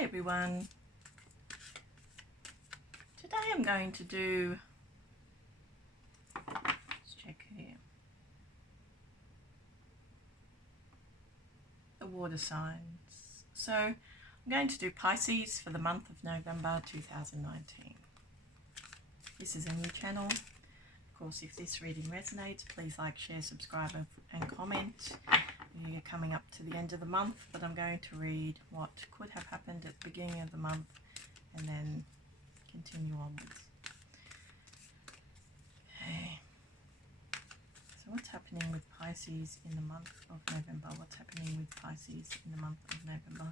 Hey everyone, today I'm going to do, let's check here, the water signs. So I'm going to do Pisces for the month of November 2019. This is a new channel. Of course, if this reading resonates, please like, share, subscribe and comment. We are coming up to the end of the month, but I'm going to read what could have happened at the beginning of the month and then continue onwards. Okay. So what's happening with Pisces in the month of November? What's happening with Pisces in the month of November?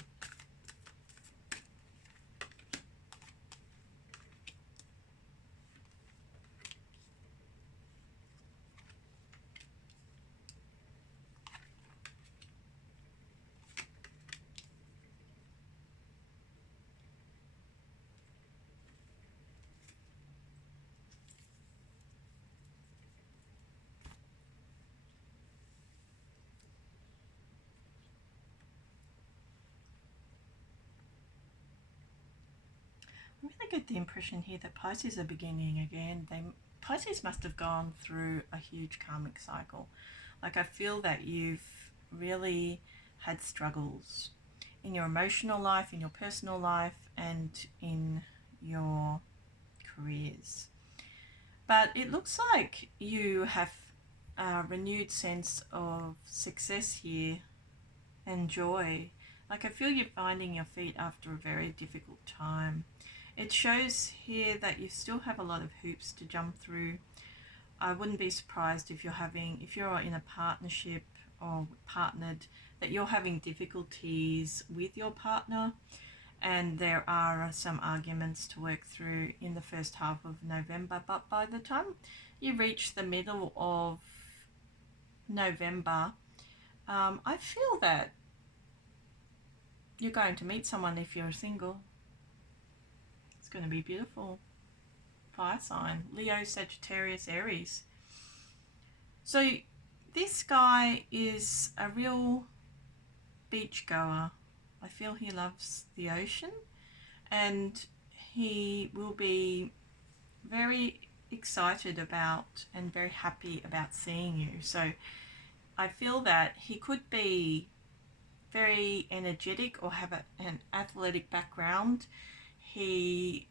I really get the impression here that Pisces are beginning again. Pisces must have gone through a huge karmic cycle. Like, I feel that you've really had struggles in your emotional life, in your personal life, and in your careers. But it looks like you have a renewed sense of success here and joy. Like, I feel you're finding your feet after a very difficult time. It shows here that you still have a lot of hoops to jump through. I wouldn't be surprised if you're in a partnership or partnered, that you're having difficulties with your partner, and there are some arguments to work through in the first half of November. But by the time you reach the middle of November, I feel that you're going to meet someone if you're single. It's going to be beautiful. Fire sign, Leo, Sagittarius, Aries. So this guy is a real beach goer. I feel he loves the ocean, and he will be very excited about and very happy about seeing you. So I feel that he could be very energetic or have an athletic background. He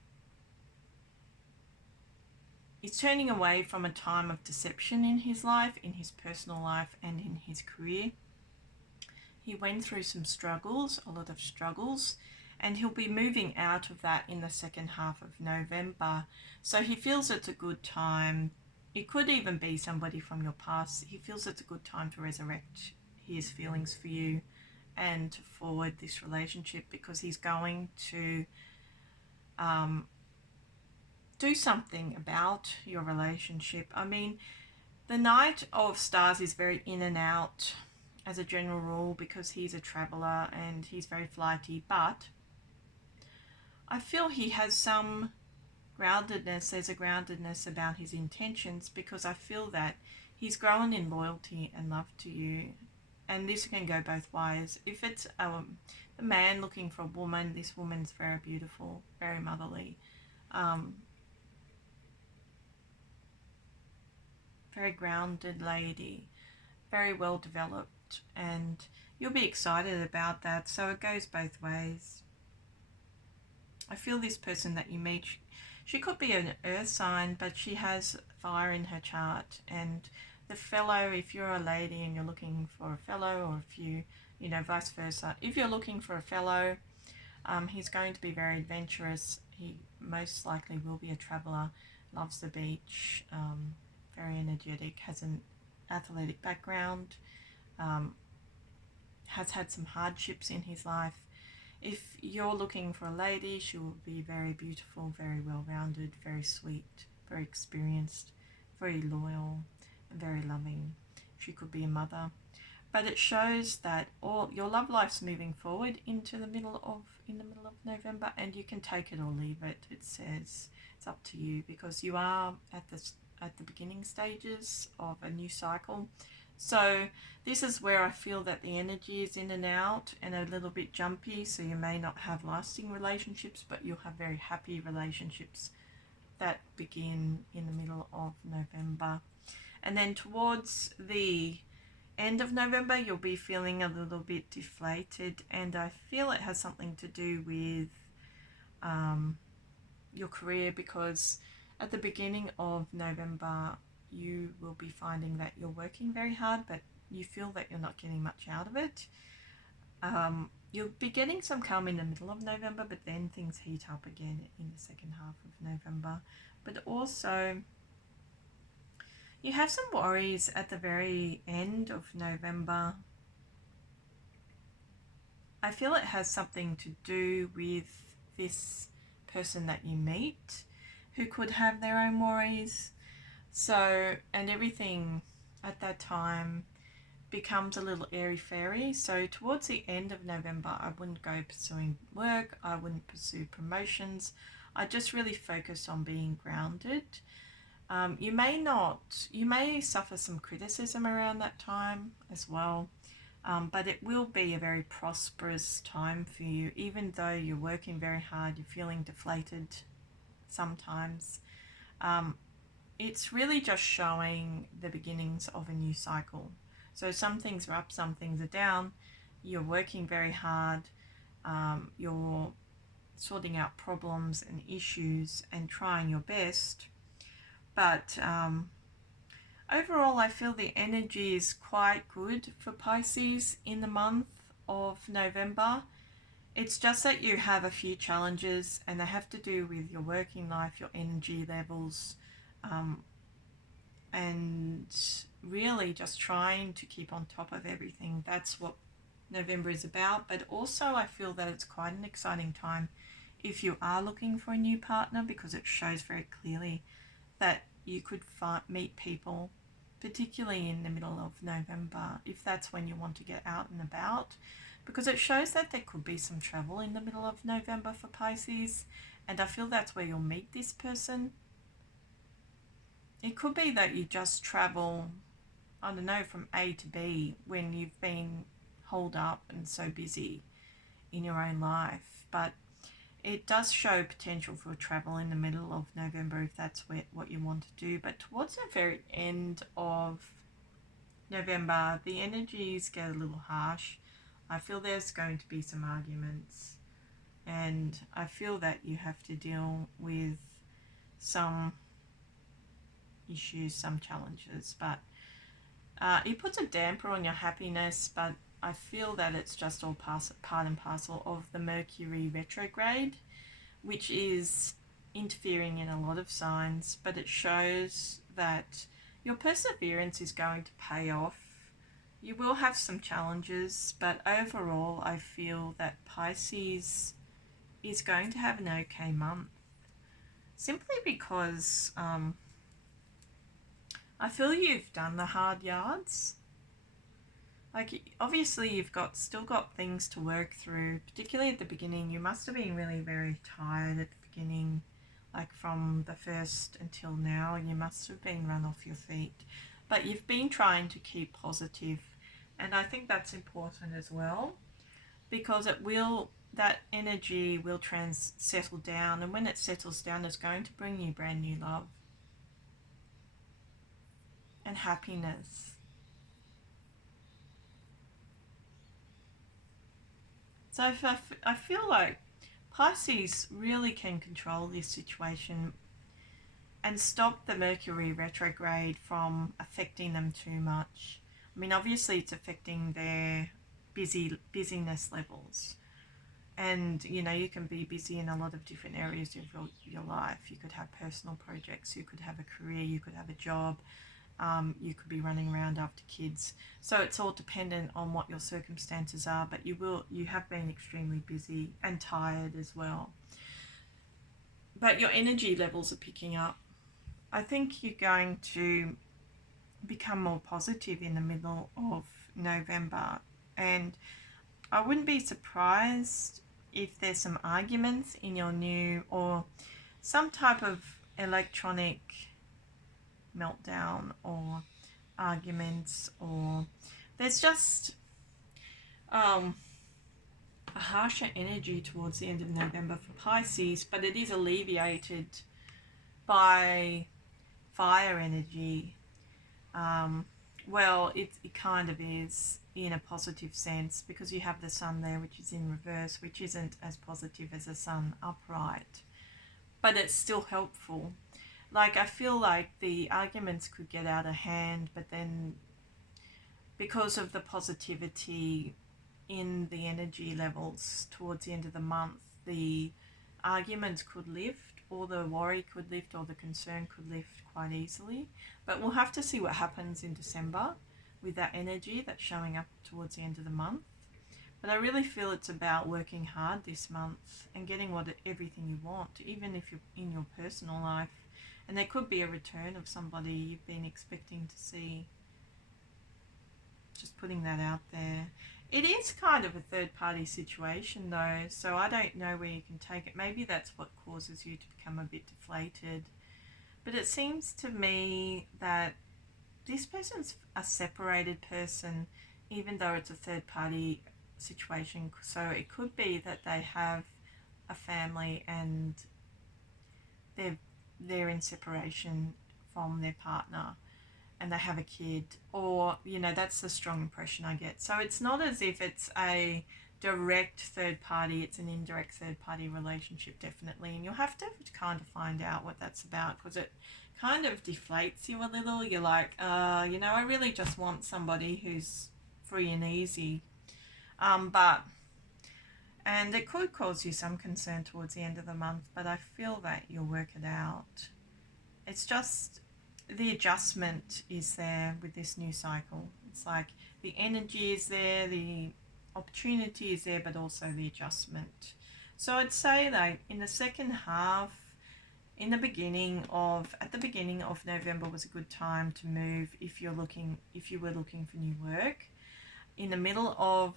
is turning away from a time of deception in his life, in his personal life, and in his career. He went through some struggles, a lot of struggles, and he'll be moving out of that in the second half of November. So he feels it's a good time. It could even be somebody from your past. He feels it's a good time to resurrect his feelings for you and to forward this relationship, because he's going to do something about your relationship. I mean, the Knight of Stars is very in and out as a general rule, because he's a traveler and he's very flighty, but I feel he has some groundedness. There's a groundedness about his intentions, because I feel that he's grown in loyalty and love to you, and this can go both ways. If it's a man looking for a woman, this woman's very beautiful, very motherly, very grounded lady, very well developed, and you'll be excited about that. So it goes both ways. I feel this person that you meet, she could be an earth sign, but she has fire in her chart. And the fellow, if you're a lady and you're looking for a fellow, or if you vice versa, if you're looking for a fellow, he's going to be very adventurous. He most likely will be a traveler, loves the beach, very energetic, has an athletic background, has had some hardships in his life. If you're looking for a lady, she will be very beautiful, very well-rounded, very sweet, very experienced, very loyal, and very loving. She could be a mother. But it shows that all your love life's moving forward in the middle of November, and you can take it or leave it. It says it's up to you, because you are at the beginning stages of a new cycle. So this is where I feel that the energy is in and out and a little bit jumpy. So you may not have lasting relationships, but you'll have very happy relationships that begin in the middle of November. And then towards the end of November, you'll be feeling a little bit deflated. And I feel it has something to do with your career, because at the beginning of November, you will be finding that you're working very hard, but you feel that you're not getting much out of it. You'll be getting some calm in the middle of November, but then things heat up again in the second half of November. But also, you have some worries at the very end of November. I feel it has something to do with this person that you meet who could have their own worries. So, and everything at that time becomes a little airy fairy. So, towards the end of November, I wouldn't go pursuing work, I wouldn't pursue promotions. I just really focus on being grounded. You may suffer some criticism around that time as well. But it will be a very prosperous time for you, even though you're working very hard, you're feeling deflated sometimes. It's really just showing the beginnings of a new cycle. So some things are up, some things are down. You're working very hard, you're sorting out problems and issues and trying your best. But overall, I feel the energy is quite good for Pisces in the month of November. It's just that you have a few challenges, and they have to do with your working life, your energy levels, and really just trying to keep on top of everything. That's what November is about. But also, I feel that it's quite an exciting time if you are looking for a new partner, because it shows very clearly that you could meet people, particularly in the middle of November, if that's when you want to get out and about, because it shows that there could be some travel in the middle of November for Pisces, and I feel that's where you'll meet this person. It could be that you just travel, I don't know, from A to B when you've been holed up and so busy in your own life, but it does show potential for travel in the middle of November if that's what you want to do. But towards the very end of November, the energies get a little harsh. I feel there's going to be some arguments, and I feel that you have to deal with some issues, some challenges, but it puts a damper on your happiness. But I feel that it's just all part and parcel of the Mercury retrograde, which is interfering in a lot of signs, but it shows that your perseverance is going to pay off. You will have some challenges, but overall, I feel that Pisces is going to have an okay month. Simply because I feel you've done the hard yards. Like, obviously you've still got things to work through, particularly at the beginning. You must have been really very tired at the beginning, like from the first until now, and you must have been run off your feet. But you've been trying to keep positive, and I think that's important as well, because that energy will settle down, and when it settles down, it's going to bring you brand new love and happiness. So I feel like Pisces really can control this situation and stop the Mercury retrograde from affecting them too much. I mean, obviously it's affecting their busyness levels. And, you can be busy in a lot of different areas of your life. You could have personal projects, you could have a career, you could have a job, you could be running around after kids. So it's all dependent on what your circumstances are, but you have been extremely busy and tired as well. But your energy levels are picking up. I think you're going to become more positive in the middle of November, and I wouldn't be surprised if there's some arguments in your new, or some type of electronic meltdown, or arguments, or there's just a harsher energy towards the end of November for Pisces, but it is alleviated by fire energy. Well, it kind of is in a positive sense, because you have the sun there, which is in reverse, which isn't as positive as the sun upright, but it's still helpful. Like, I feel like the arguments could get out of hand, but then because of the positivity in the energy levels towards the end of the month, the arguments could lift, or the worry could lift, or the concern could lift quite easily. But we'll have to see what happens in December with that energy that's showing up towards the end of the month. But I really feel it's about working hard this month and getting everything you want, even if you're in your personal life. And there could be a return of somebody you've been expecting to see. Just putting that out there. It is kind of a third party situation though, so I don't know where you can take it. Maybe that's what causes you to become a bit deflated. But it seems to me that this person's a separated person, even though it's a third party situation. So it could be that they have a family and they're in separation from their partner, and they have a kid, or that's the strong impression I get. So it's not as if it's a direct third party, it's an indirect third party relationship, definitely. And you'll have to kind of find out what that's about, because it kind of deflates you a little. You're like, I really just want somebody who's free and easy. And it could cause you some concern towards the end of the month, but I feel that you'll work it out. It's just the adjustment is there with this new cycle. It's like the energy is there, the opportunity is there, but also the adjustment. So I'd say that in the second half, at the beginning of November was a good time to move if you were looking for new work. In the middle of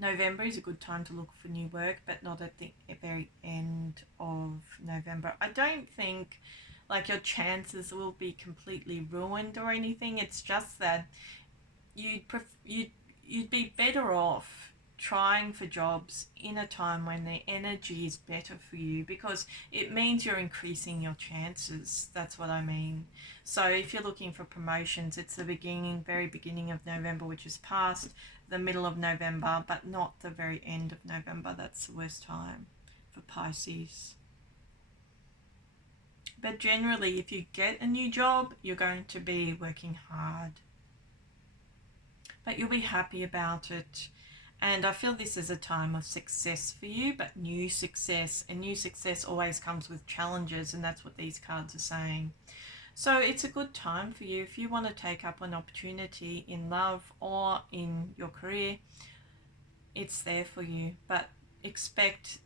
November is a good time to look for new work, but not at the very end of November. I don't think like your chances will be completely ruined or anything. It's just that you'd be better off trying for jobs in a time when the energy is better for you, because it means you're increasing your chances. That's what I mean. So if you're looking for promotions, it's the very beginning of November, which is past the middle of November, but not the very end of November. That's the worst time for Pisces. But generally, if you get a new job, you're going to be working hard, but you'll be happy about it. And I feel this is a time of success for you, but new success. And new success always comes with challenges, and that's what these cards are saying. So it's a good time for you if you want to take up an opportunity in love or in your career. It's there for you, but expect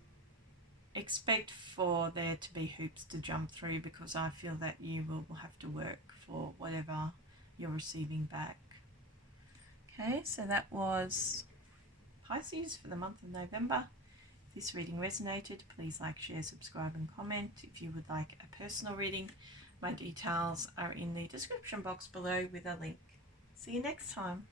for there to be hoops to jump through, because I feel that you will have to work for whatever you're receiving back. Okay, so that was Pisces for the month of November. If this reading resonated, please like, share, subscribe and comment. If you would like a personal reading, my details are in the description box below with a link. See you next time.